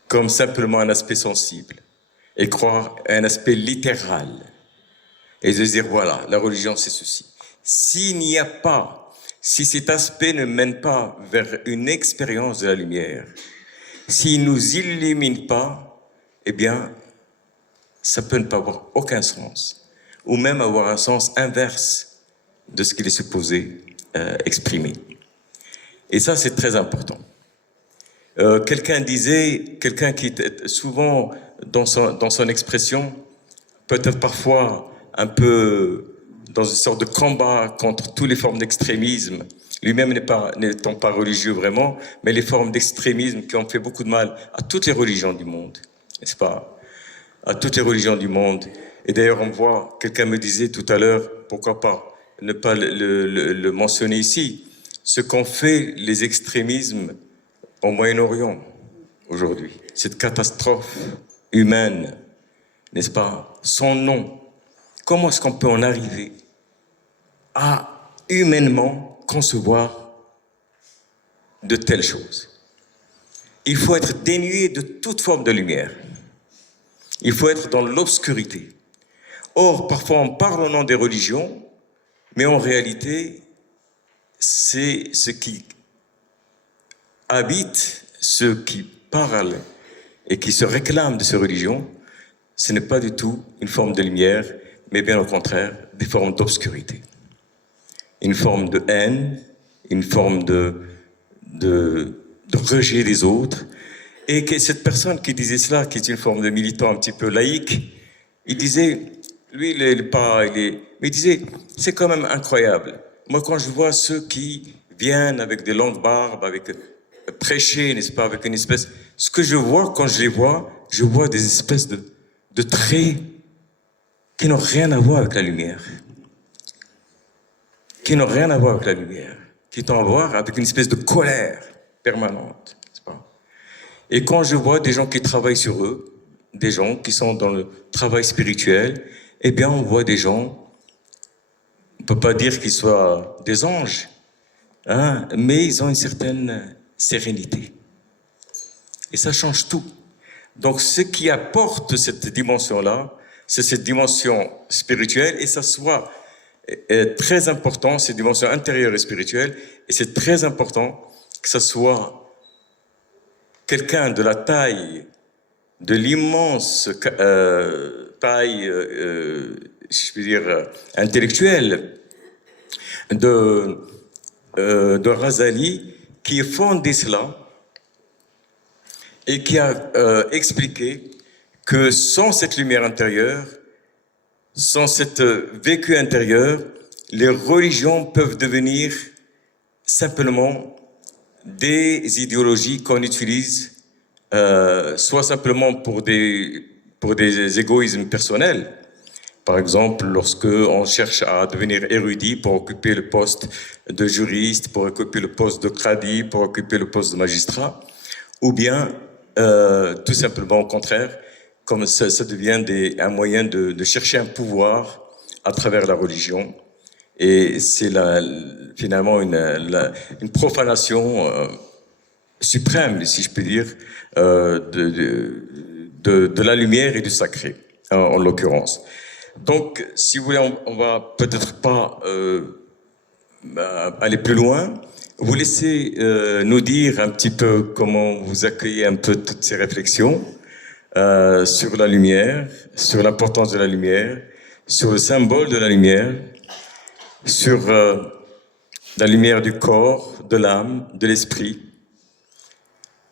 comme simplement un aspect sensible, et croire à un aspect littéral, et de dire voilà, la religion c'est ceci. S'il n'y a pas, si cet aspect ne mène pas vers une expérience de la lumière, s'il ne nous illumine pas, eh bien, ça peut ne pas avoir aucun sens, ou même avoir un sens inverse de ce qu'il est supposé exprimer. Et ça, c'est très important. Quelqu'un qui était souvent dans son expression, peut-être parfois un peu dans une sorte de combat contre toutes les formes d'extrémisme, lui-même n'étant pas religieux vraiment, mais les formes d'extrémisme qui ont fait beaucoup de mal à toutes les religions du monde, n'est-ce pas? À toutes les religions du monde. Et d'ailleurs, on voit, quelqu'un me disait tout à l'heure, pourquoi pas ne pas le mentionner ici, ce qu'ont fait les extrémismes au Moyen-Orient aujourd'hui, cette catastrophe humaine, n'est-ce pas, son nom. Comment est-ce qu'on peut en arriver à humainement concevoir de telles choses? Il faut être dénué de toute forme de lumière. Il faut être dans l'obscurité. Or, parfois, on parle au nom des religions, mais en réalité, c'est ce qui habite, ceux qui parlent et qui se réclament de ces religions, ce n'est pas du tout une forme de lumière, mais bien au contraire, des formes d'obscurité. Une forme de haine, une forme de rejet des autres. Et que cette personne qui disait cela, qui est une forme de militant un petit peu laïque, il disait, lui, mais il disait, c'est quand même incroyable. Moi, quand je vois ceux qui viennent avec des longues barbes, avec prêcher, n'est-ce pas, avec une espèce, ce que je vois quand je les vois, je vois des espèces de traits qui n'ont rien à voir avec la lumière. Qui n'ont rien à voir avec la lumière. Qui ont à voir avec une espèce de colère permanente, n'est-ce pas? Et quand je vois des gens qui travaillent sur eux, des gens qui sont dans le travail spirituel, eh bien, on voit des gens, on ne peut pas dire qu'ils soient des anges, hein, mais ils ont une certaine sérénité. Et ça change tout. Donc, ce qui apporte cette dimension-là, c'est cette dimension spirituelle, et ça soit très important, cette dimension intérieure et spirituelle, et c'est très important que ça soit quelqu'un de la taille, de l'immense taille, si je puis dire, intellectuelle de Razali, qui a fondé cela et qui a expliqué que sans cette lumière intérieure, sans cette vécu intérieur, les religions peuvent devenir simplement des idéologies qu'on utilise, soit simplement pour des égoïsmes personnels. Par exemple, lorsque on cherche à devenir érudit pour occuper le poste de juriste, pour occuper le poste de qadi, pour occuper le poste de magistrat, ou bien tout simplement au contraire, comme ça devient un moyen de chercher un pouvoir à travers la religion. Et c'est finalement une profanation suprême, si je peux dire, de la lumière et du sacré, en l'occurrence. Donc, si vous voulez, on va peut-être pas aller plus loin. Vous laissez nous dire un petit peu comment vous accueillez un peu toutes ces réflexions sur la lumière, sur l'importance de la lumière, sur le symbole de la lumière, sur la lumière du corps, de l'âme, de l'esprit.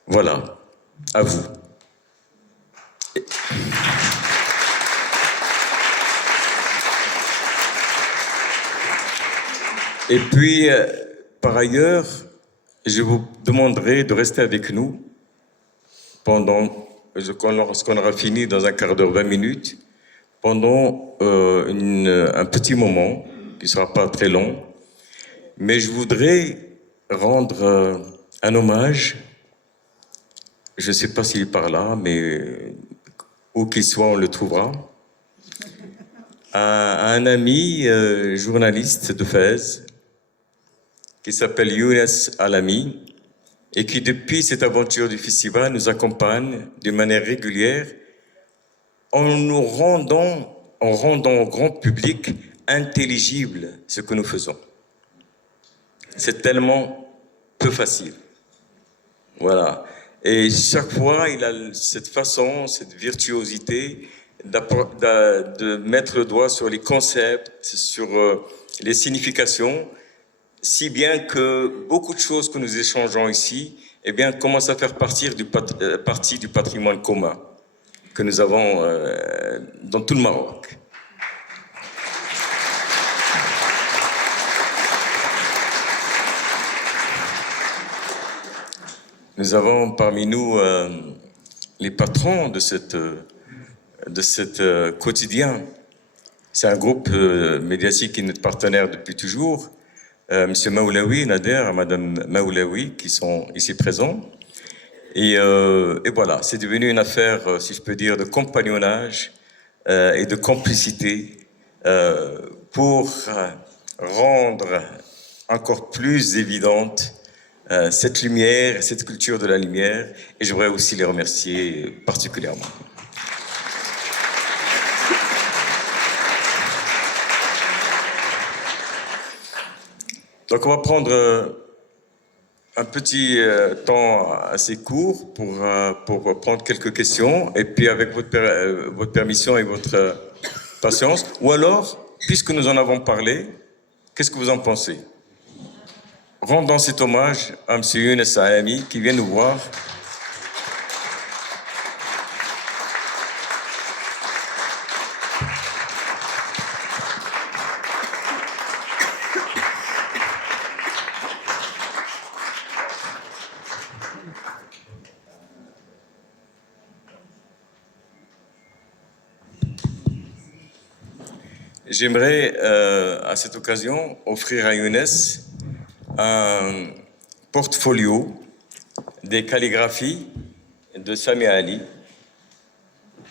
Voilà, à vous. Et puis, par ailleurs, je vous demanderai de rester avec nous pendant, lorsqu'on aura fini dans un quart d'heure, 20 minutes, pendant un petit moment, qui ne sera pas très long, mais je voudrais rendre un hommage, je ne sais pas s'il est par là, mais où qu'il soit, on le trouvera, à un ami journaliste de Fès, qui s'appelle Younes Alami, et qui, depuis cette aventure du festival, nous accompagne d'une manière régulière en rendant au grand public intelligible ce que nous faisons. C'est tellement peu facile. Voilà. Et chaque fois, il a cette façon, cette virtuosité de mettre le doigt sur les concepts, sur les significations, si bien que beaucoup de choses que nous échangeons ici, eh bien, commencent à faire partie du patrimoine commun que nous avons dans tout le Maroc. Nous avons parmi nous les patrons de cette quotidien. C'est un groupe médiatique qui est notre partenaire depuis toujours. Monsieur Maoulaoui, Nader, Madame Maoulaoui, qui sont ici présents. Et voilà, c'est devenu une affaire, si je peux dire, de compagnonnage et de complicité pour rendre encore plus évidente cette lumière, cette culture de la lumière. Et j'aimerais aussi les remercier particulièrement. Donc on va prendre un petit temps assez court pour prendre quelques questions, et puis avec votre permission et votre patience, ou alors, puisque nous en avons parlé, qu'est-ce que vous en pensez? Rendons cet hommage à M. Younes Saami qui vient nous voir. J'aimerais, à cette occasion, offrir à Younes un portfolio des calligraphies de Sami Ali,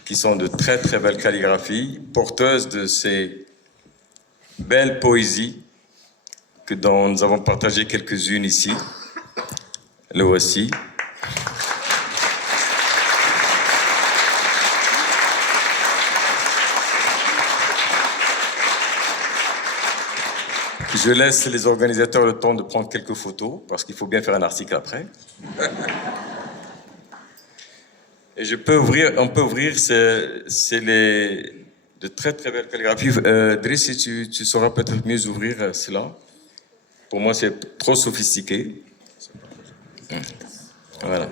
qui sont de très très belles calligraphies, porteuses de ces belles poésies dont nous avons partagé quelques-unes ici. Le voici. Je laisse les organisateurs le temps de prendre quelques photos, parce qu'il faut bien faire un article après. Et on peut ouvrir, c'est de très très belles calligraphies. Driss, si tu sauras peut-être mieux ouvrir cela. Pour moi, c'est trop sophistiqué. Voilà.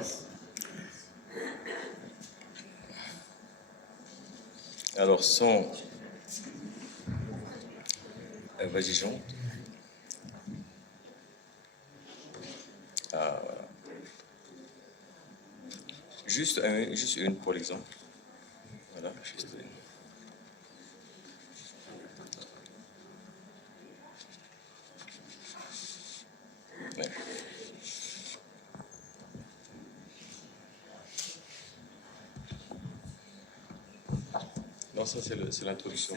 Alors, vas-y, Jean. Ah, voilà. Juste une pour l'exemple. Voilà, juste une. Ouais. Non, ça c'est l'introduction.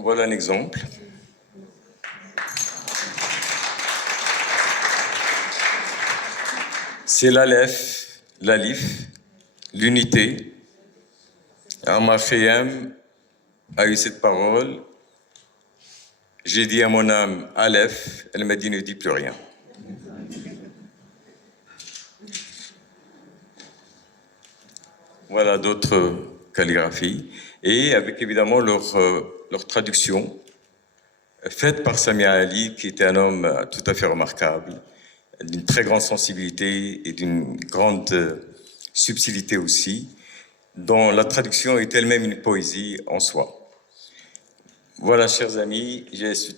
Voilà un exemple. C'est l'Aleph, l'Alif, l'unité. Amar Khayam a eu cette parole. J'ai dit à mon âme Aleph, elle m'a dit ne dis plus rien. Voilà d'autres calligraphies. Et avec évidemment leur traduction, faite par Samia Ali, qui était un homme tout à fait remarquable, d'une très grande sensibilité et d'une grande subtilité aussi, dont la traduction est elle-même une poésie en soi. Voilà, chers amis, j'ai